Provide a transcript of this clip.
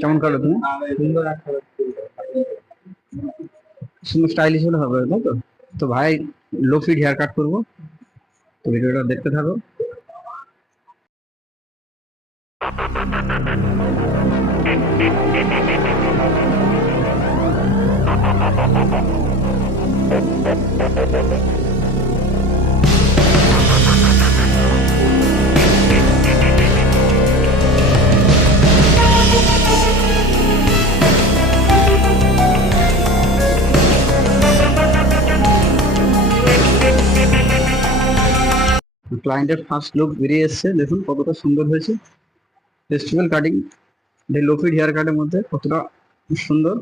কেমন কাটো তুমি? সুন্দর একটা সুন্দর স্টাইলিশ হলে হবে, তাই তো? তো ভাই, লো ফিট হেয়ার কাট করবো, তো ভিডিওটা দেখতে থাকো। ক্লায়েন্টের ফার্স্ট লুক বেরিয়ে এসছে, দেখুন কতটা সুন্দর হয়েছে। ফেস্টিভ্যাল কাটিং, লো ফিট হেয়ার কাটের মধ্যে কতটা সুন্দর।